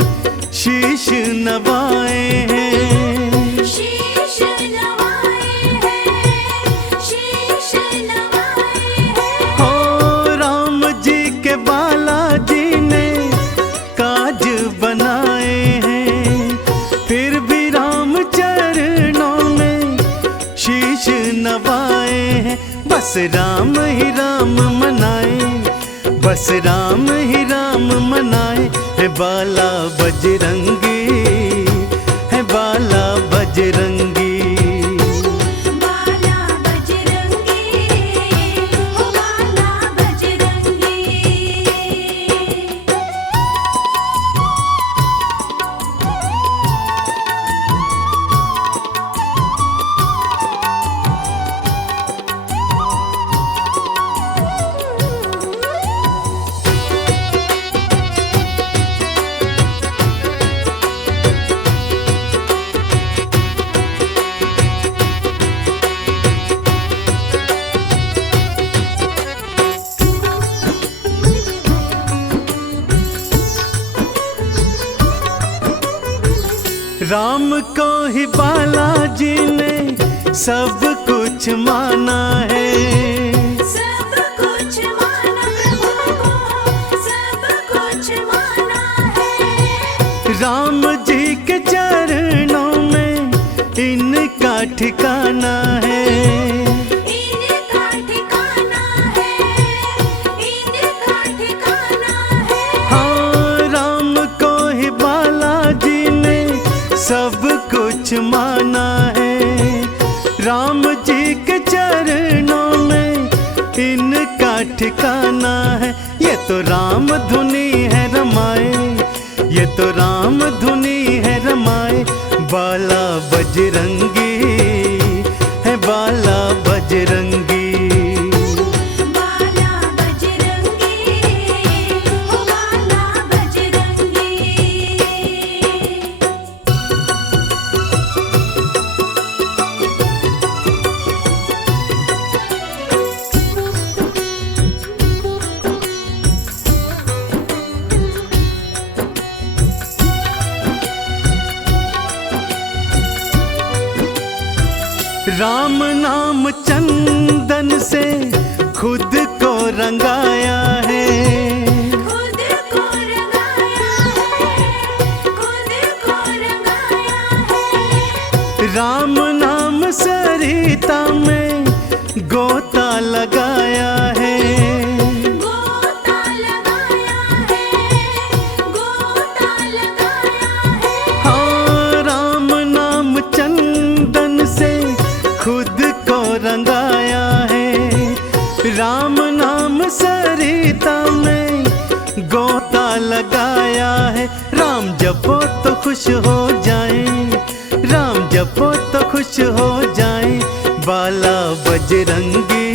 शीश नवाए हैं, शीश नवाए हैं, शीश नवाए हैं। हो राम जी के बालाजी ने काज बनाए हैं, फिर भी राम चरणों में शीश नवाए हैं। बस राम ही राम मनाए, बस राम ही राम मनाए, है बाला बजरंगी, है बाला बजरंगी। बाला बजरंगी, हो बाला बजरंगी। राम को ही बालाजी ने सब कुछ माना है, सब कुछ माना प्रभु को, सब कुछ माना है। राम जी के चरणों में इनका ठिकाना है, इनका ठिकाना है, इनका ठिकाना है। हाँ राम को ही बालाजी ने सब कुछ माना है, राम जी के चरणों में इनका ठिकाना है। ये तो राम धुनी है रमाए, ये तो राम धुनी है रमाए, बाला बजरंगी, है बाला बजरंगी। बाला बजरंगी, हो बाला बजरंगी। राम नाम चंदन से खुद को रंगाया है, खुद को रंगाया है, खुद को रंगाया है। राम नाम सरिता में गोता लगाया है, गोता लगाया है, गोता लगाया है। हाँ राम नाम चंदन से खुद को रंगाया है, राम नाम सरिता में गोता लगाया है। राम जपो तो खुश हो जाए, राम जपो तो खुश हो जाए, बाला बजरंगी,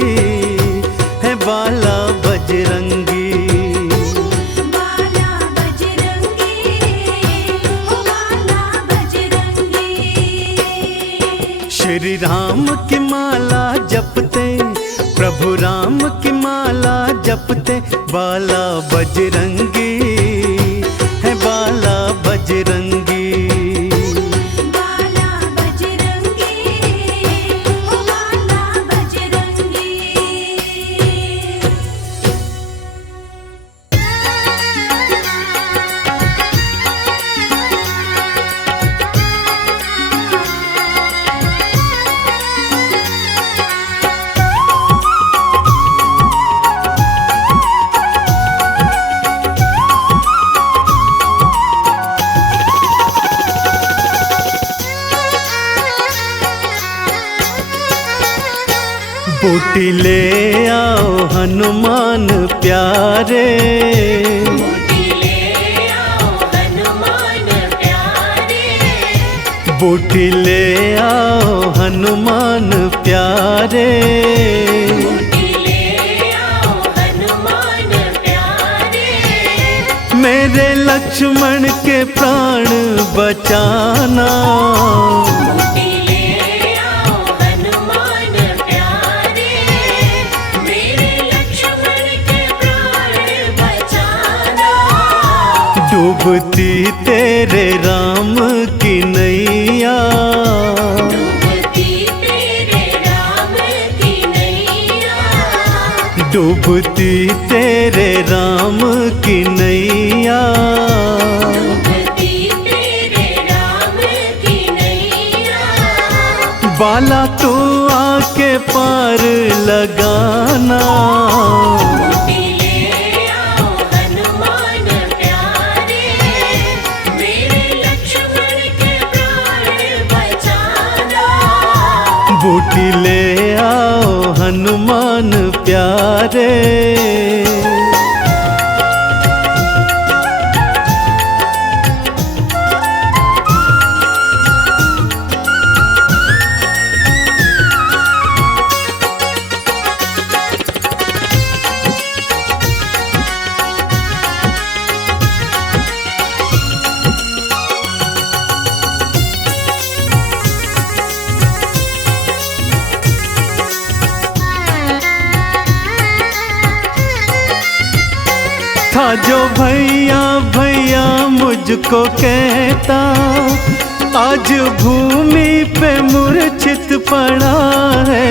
है बाला बजरंगी। बाला बजरंगी, हो बाला बजरंगी। श्री राम की माला जपते, प्रभु राम की माला जपते, बाला बजरंगी, है बाला बजरंगी। बाला बजरंगी, हो बाला बजरंगी। बूटी ले आओ हनुमान प्यारे, बूटी ले आओ हनुमान प्यारे। बूटी ले आओ हनुमान प्यारे, बूटी ले आओ हनुमान प्यारे। मेरे के प्राण बचाना। बूटी ले आओ हनुमान प्यारे, मेरे लक्ष्मण के प्राण बचाना। डूबती तेरे राम की नैया, डूबती तेरे राम की नैया, डूबती तेरे राम की नैया। डूबती तेरे राम की नैया। बाला तू आके पार लगाना। बूटी ले आओ हनुमान प्यारे, मेरे लक्ष्मण के प्राण बचाना। बूटी ले आओ हनुमान प्यारे। था जो भैया भैया मुझको कहता, आज भूमि पे मूर्छित पड़ा है।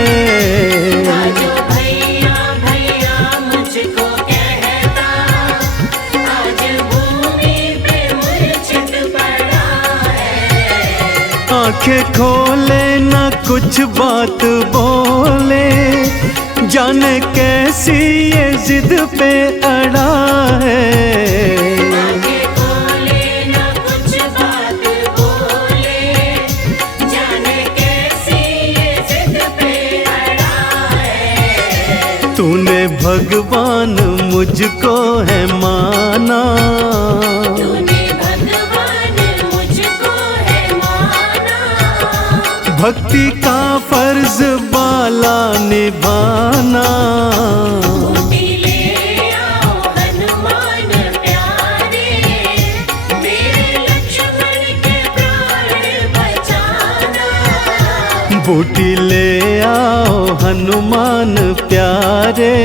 आज भैया भैया मुझको कहता, आज भूमि पे मूर्छित पड़ा है। आंखें खोले न कुछ बात बोले, जाने कैसी ये जिद पे अड़ा है। आंखें खोले न कुछ बात बोले, जाने कैसी ये जिद पे अड़ा है। तूने भगवान मुझको है माना, तूने भगवान मुझको है माना। भक्ति का फर्ज बाला निभाना। बूटी ले आओ हनुमान प्यारे, मेरे लक्ष्मण के प्राण बचाना। बूटी ले आओ हनुमान प्यारे।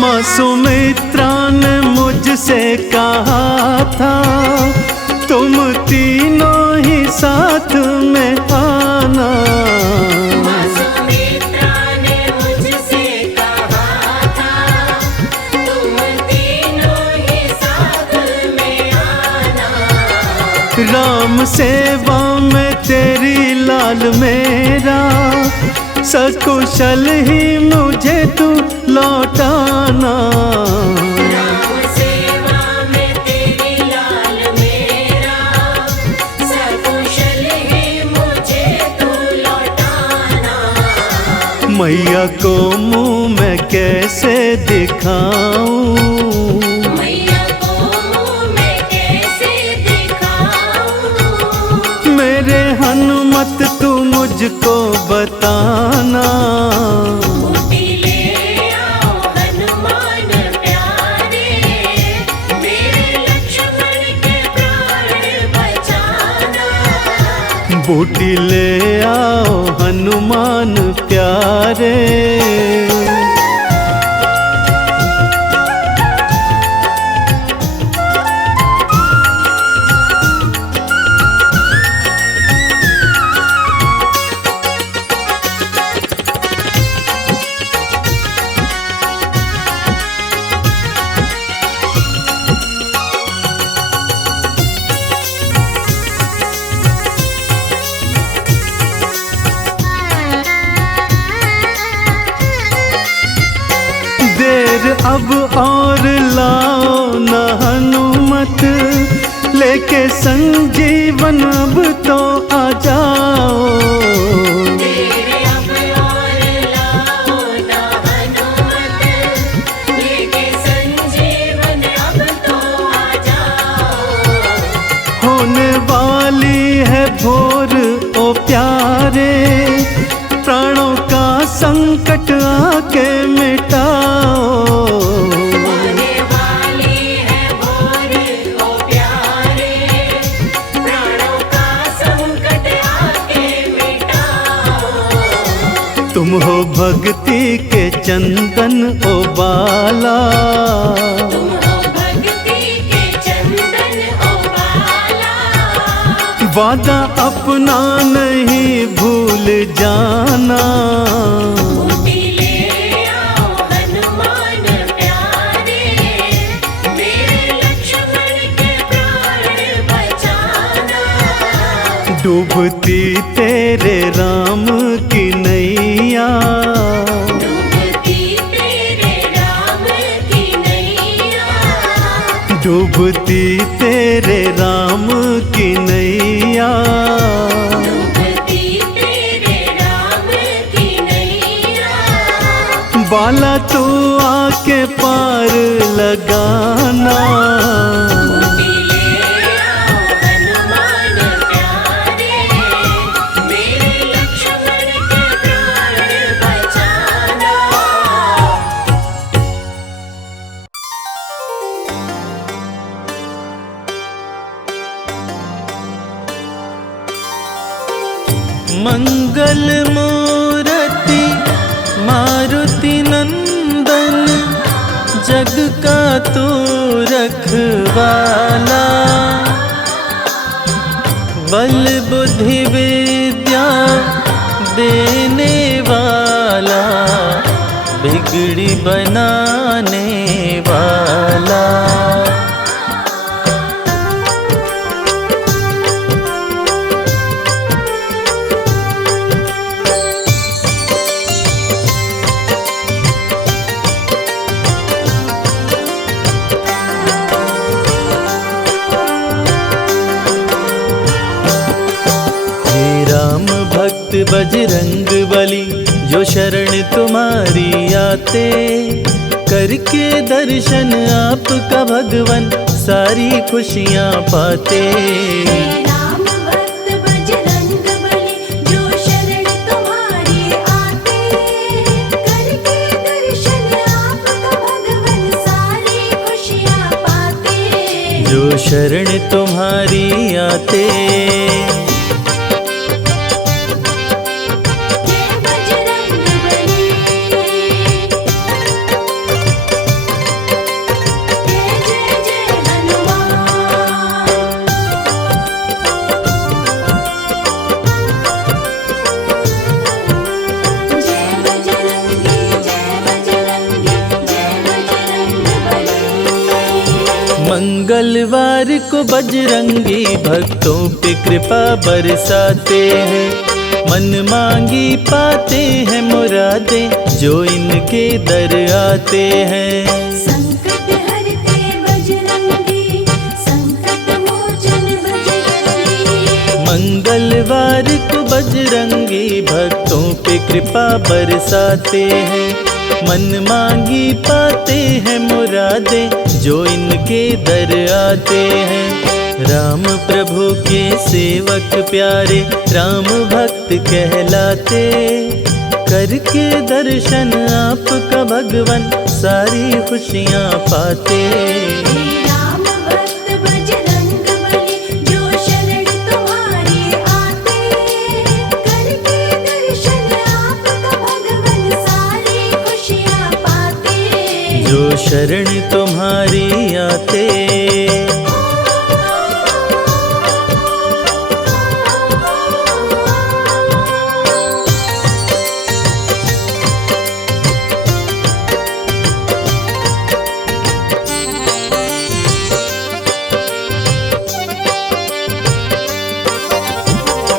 माँ सुमित्रा ने मुझसे कहा था, तुम तीनों ही साथ में आना। माँ सुमित्रा ने मुझसे कहा था, तुम तीनों ही साथ में आना। राम सेवा में तेरी लाल मेरा, सकुशल ही मुझे तू लौटाना। राम सेवा में तेरी लाल मेरा, सकुशल ही मुझे तू लौटाना। मैया को मुँह मैं कैसे दिखाऊं, मैया को मुँह मैं कैसे दिखाऊं। मेरे हनुमत तू मुझको बताना। बूटी ले आओ हनुमान प्यारे, मेरे लक्ष्मण के प्राण बचाना। बूटी ले आओ हनुमान प्यारे। अब और लाओ न हनुमत, लेके संजीवन अब तो आ जाओ। तेरे अब और लाओ ना हनुमत, लेके संजीवन अब तो आ जाओ। संकट आके मिटाओ। आने वाली है भोर ओ प्यारे, प्राणों का संकट आके मिटाओ। तुम हो भक्ति के चंदन ओ बाला, तुम हो भक्ति के चंदन ओ बाला। वादा अपना नहीं भूल जाना। बूटी ले आओ हनुमान प्यारे, मेरे लक्ष्मण के प्राण बचाना। डूबती तेरे राम की नैया, डूबती तेरे राम की नैया, डूबती तेरे राम की नैया। डूबती तेरे राम की नैया। बाला तू आके पार लगाना। बूटी ले आओ हनुमान प्यारे, मेरे लक्ष्मण के प्राण बचाना। मंगल मूर्ति मारुति नंदन, जग का तू रखवाला। बल बुद्धि विद्या देने वाला, बिगड़ी बनाने वाला। हे राम भक्त बजरंग बली, जो शरण तुम्हारी आते। करके दर्शन आपका भगवन, सारी खुशियाँ पाते। राम भक्त बजरंग बली, जो शरण तुम्हारी आते। करके दर्शन आपका भगवन, सारी खुशियाँ पाते। जो शरण तुम्हारी आते। जय बजरंग बली, जय जय जय हनुमान। जय बजरंगी, जय बजरंगी, जय बजरंग बली। मंगलवार को बजरंगी भक्तों पे कृपा बरसाते हैं। मन मांगी पाते हैं मुरादे, जो इनके दर आते हैं। संकट हरते बजरंगी, संकट मोचन बजरंगी। मंगलवार को बजरंगी भक्तों पे कृपा बरसाते हैं। मन मांगी पाते हैं मुरादे, जो इनके दर आते हैं। राम प्रभु के सेवक प्यारे, राम भक्त कहलाते। करके दर्शन आपका भगवन, सारी खुशियाँ पाते। राम भक्त बजरंग बली, जो शरण तुम्हारी आते। करके दर्शन आपका भगवन, सारी खुशियाँ पाते। जो शरण तुम्हारी आते।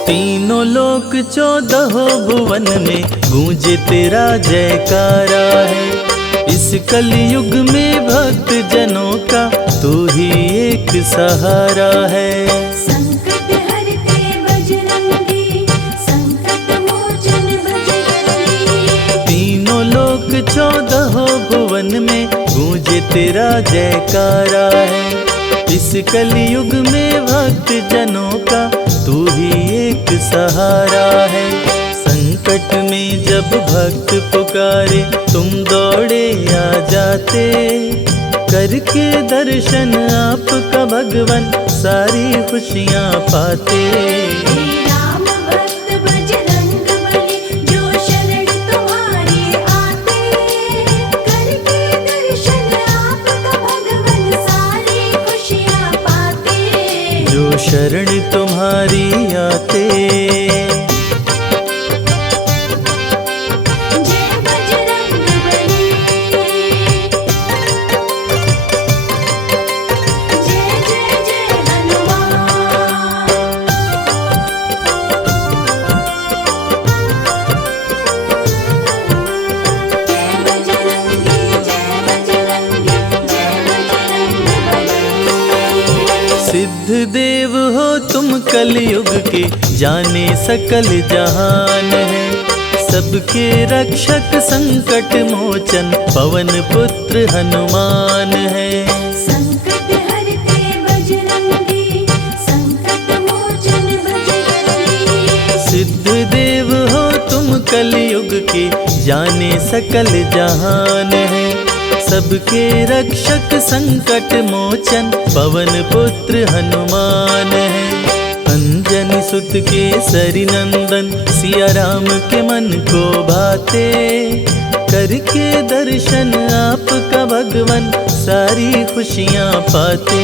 तीनों लोक 14 भुवन में गूंजे तेरा जयकारा है। इस कलयुग में भक्त जनों का तू ही एक सहारा है। संकट हरते बजरंगी, संकट मोचन बजरंगी। तीनों लोक 14 भुवन में गूंजे तेरा जयकारा है। इस कलयुग में भक्त जनों का तू ही एक सहारा है। संकट संकट में जब भक्त पुकारे तुम दौड़े आ जाते, करके दर्शन आपका भगवन सारी खुशियाँ पाते। राम भक्त बजरंग बली जो शरण तुम्हारी आते, करके दर्शन आपका भगवन सारी खुशियाँ पाते। जो शरण तुम्हारी आते। जय बजरंग बली, जय जय जय हनुमान। जय बजरंगी, जय बजरंगी, जय बजरंग बली। सिद्ध देव हो तुम कलयुग के, जाने सकल जहान है। सबके रक्षक संकट मोचन पवन पुत्र हनुमान है। संकट हरते बजरंगी, संकट मोचन बजरंगी। सिद्ध देव हो तुम कलयुग के, जाने सकल जहान है। सबके रक्षक संकट मोचन पवन पुत्र हनुमान है। अंजनी सुत के सरी नंदन सिया राम के मन को भाते, करके दर्शन आपका भगवन सारी खुशियाँ पाते।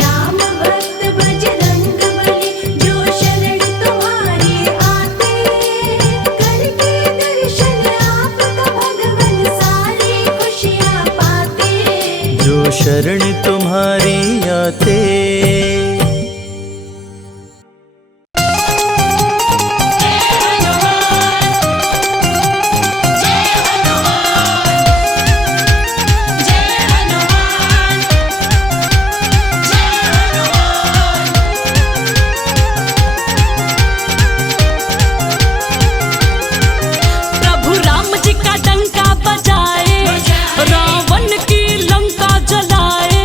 राम भक्त बजरंग बली जो शरण तुम्हारी आते, करके दर्शन आपका भगवन सारी खुशियाँ पाते। जो शरण तुम्हारी आते। प्रभु राम जी का डंका बजाए, रावण की लंका जलाए।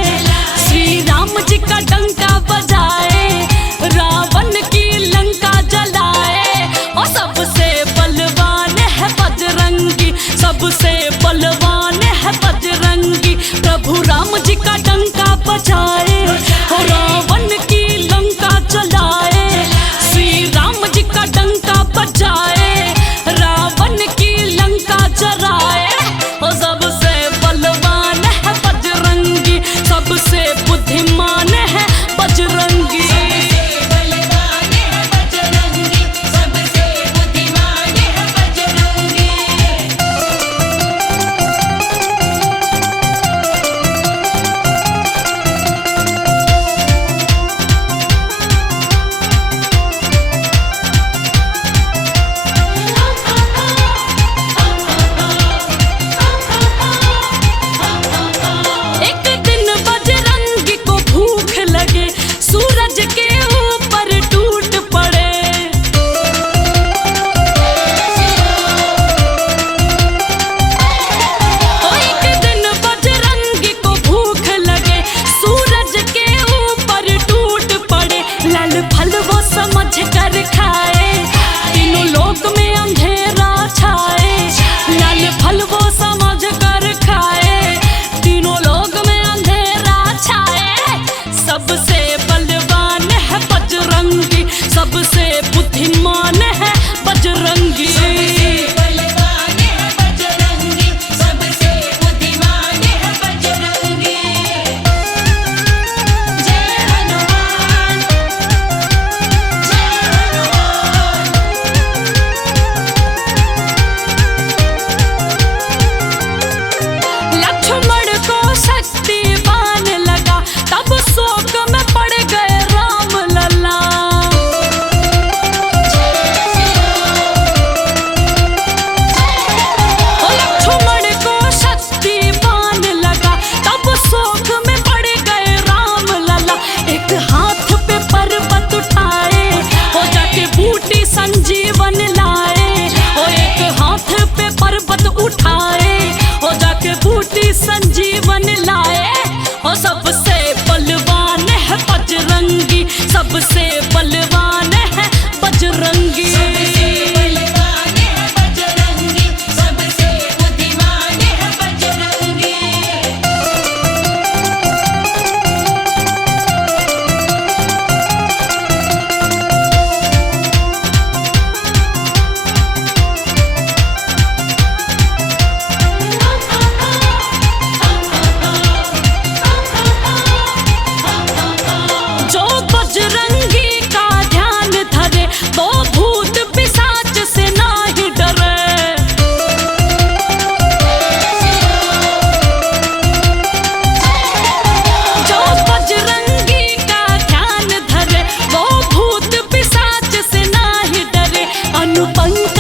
पंख